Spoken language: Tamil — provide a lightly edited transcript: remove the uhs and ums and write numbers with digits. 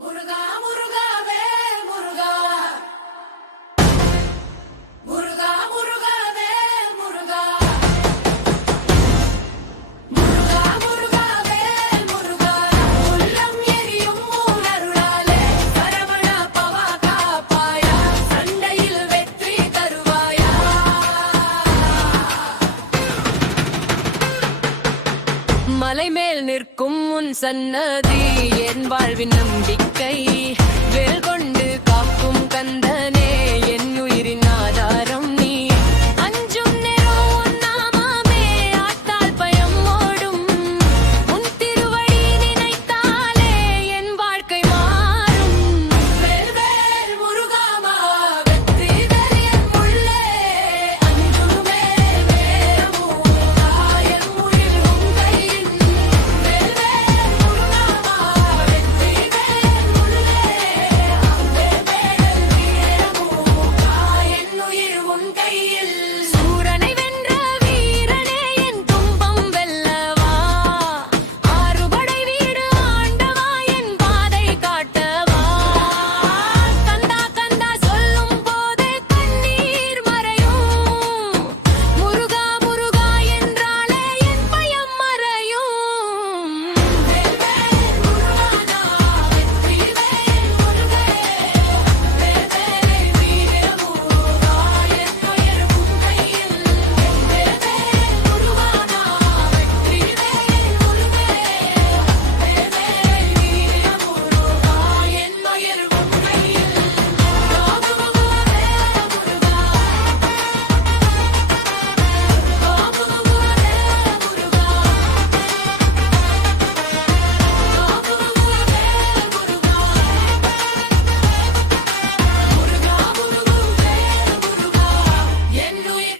முருகா முருகாவே முருகா முருகா முருகாவே முருகா முருகா முருகாவே முருகா உள்ளம் எரியும் மூலருளாலே சரவண பவா காப்பாயா சண்டையில் வெற்றி தருவாயா மலை மேல் நிற்கும் உன் சன்னதி என் வாழ்வின் நம்பிக்கை